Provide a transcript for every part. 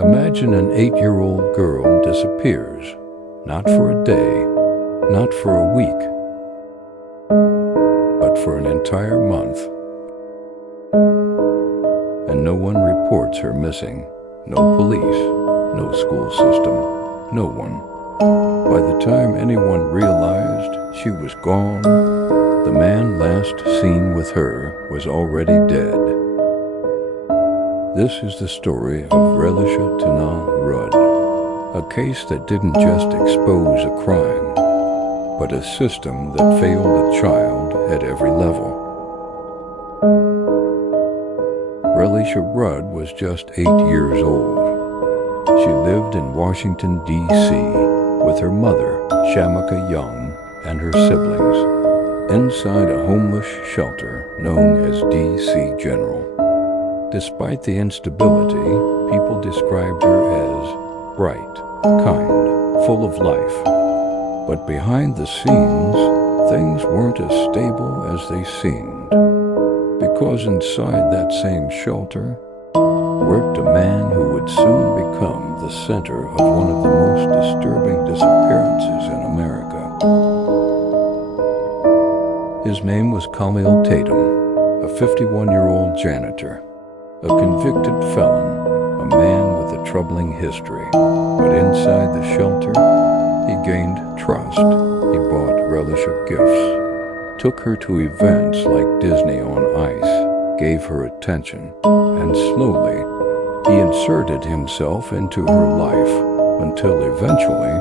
Imagine an 8-year-old girl disappears, not for a day, not for a week, but for an entire month. And no one reports her missing. No police, no school system, no one. By the time anyone realized she was gone, the man last seen with her was already dead. This is the story of Relisha Tenau Rudd, a case that didn't just expose a crime, but a system that failed a child at every level. Relisha Rudd was just 8 years old. She lived in Washington, D.C. with her mother, Shamika Young, and her siblings, inside a homeless shelter known as D.C. General. Despite the instability, people described her as bright, kind, full of life. But behind the scenes, things weren't as stable as they seemed. Because inside that same shelter worked a man who would soon become the center of one of the most disturbing disappearances in America. His name was Kahlil Tatum, a 51-year-old janitor, a convicted felon, a man with a troubling history. But inside the shelter, he gained trust. He bought Relisha gifts, took her to events like Disney on Ice, gave her attention, and slowly, he inserted himself into her life until eventually,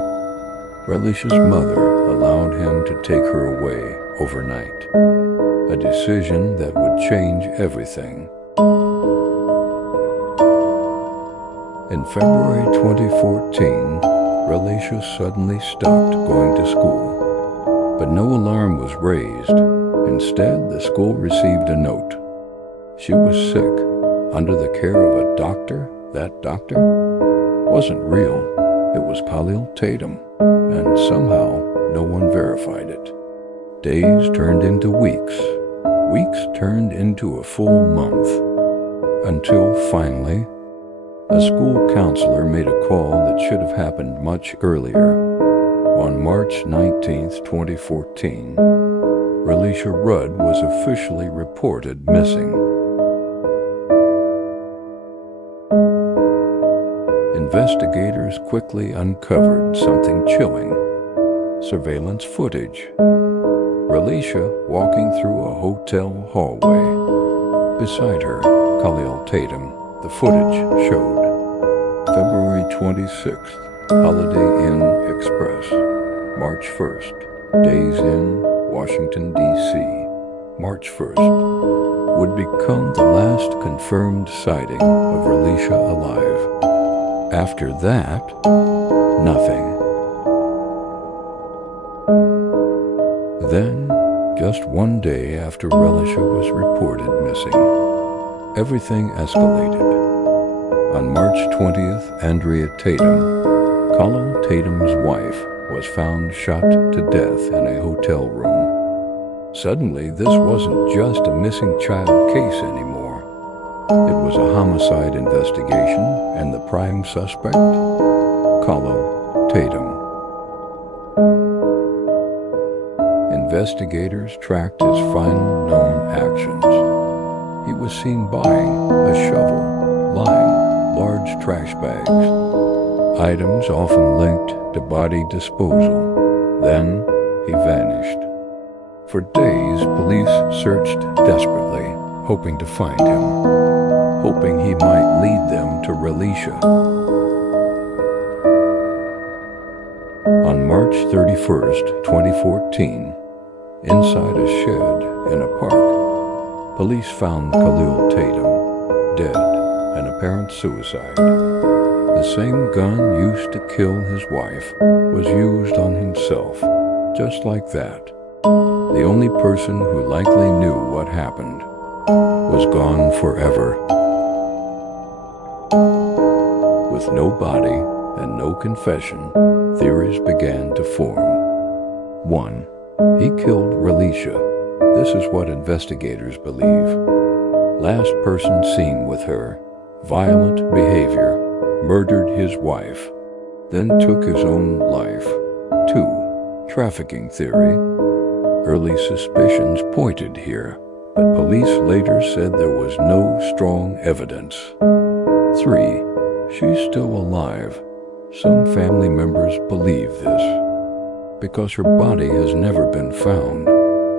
Relisha's mother allowed him to take her away overnight, a decision that would change everything. In February 2014, Relisha suddenly stopped going to school, but no alarm was raised. Instead, the school received a note. She was sick, under the care of a doctor. That doctor wasn't real. It was Kahlil Tatum, and somehow no one verified it. Days turned into weeks. Weeks turned into a full month, until finally, a school counselor made a call that should have happened much earlier. On March 19, 2014, Relisha Rudd was officially reported missing. Investigators quickly uncovered something chilling: surveillance footage. Relisha walking through a hotel hallway. Beside her, Kahlil Tatum. The footage showed February 26th, Holiday Inn Express, March 1st, Days Inn, Washington, D.C., March 1st, would become the last confirmed sighting of Relisha alive. After that, nothing. Then, just one day after Relisha was reported missing, everything escalated. On March 20th, Andrea Tatum, Kahlil Tatum's wife, was found shot to death in a hotel room. Suddenly, this wasn't just a missing child case anymore. It was a homicide investigation, and the prime suspect, Kahlil Tatum. Investigators tracked his final known actions. He was seen buying a shovel, lying large trash bags, items often linked to body disposal. Then he vanished. For days, police searched desperately, hoping to find him, hoping he might lead them to Relisha. On March 31st, 2014, inside a shed in a park, police found Kahlil Tatum, dead, an apparent suicide. The same gun used to kill his wife was used on himself, just like that. The only person who likely knew what happened was gone forever. With no body and no confession, theories began to form. 1. He killed Relisha. This is what investigators believe. Last person seen with her. Violent behavior. murdered his wife, then took his own life. 2. Trafficking theory. Early suspicions pointed here, but police later said there was no strong evidence. 3. She's still alive. Some family members believe this because her body has never been found,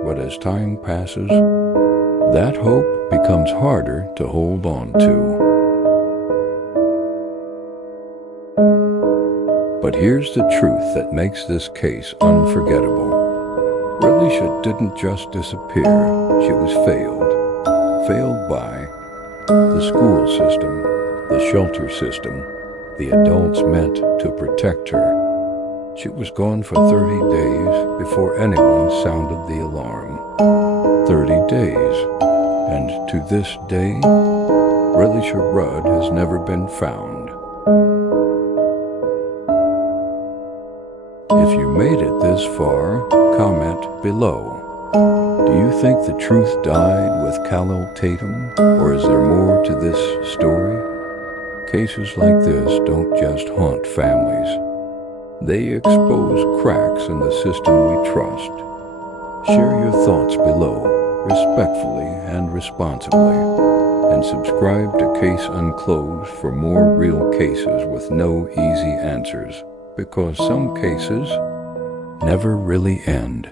but as time passes, that hope becomes harder to hold on to. But here's the truth that makes this case unforgettable. Relisha didn't just disappear, she was failed. Failed by the school system, the shelter system, the adults meant to protect her. She was gone for 30 days before anyone sounded the alarm. 30 days, and to this day, Relisha Rudd has never been found. If you made it this far, comment below. Do you think the truth died with Kahlil Tatum, or is there more to this story? Cases like this don't just haunt families. They expose cracks in the system we trust. Share your thoughts below, respectfully and responsibly, and subscribe to Case Unclosed for more real cases with no easy answers, because some cases never really end.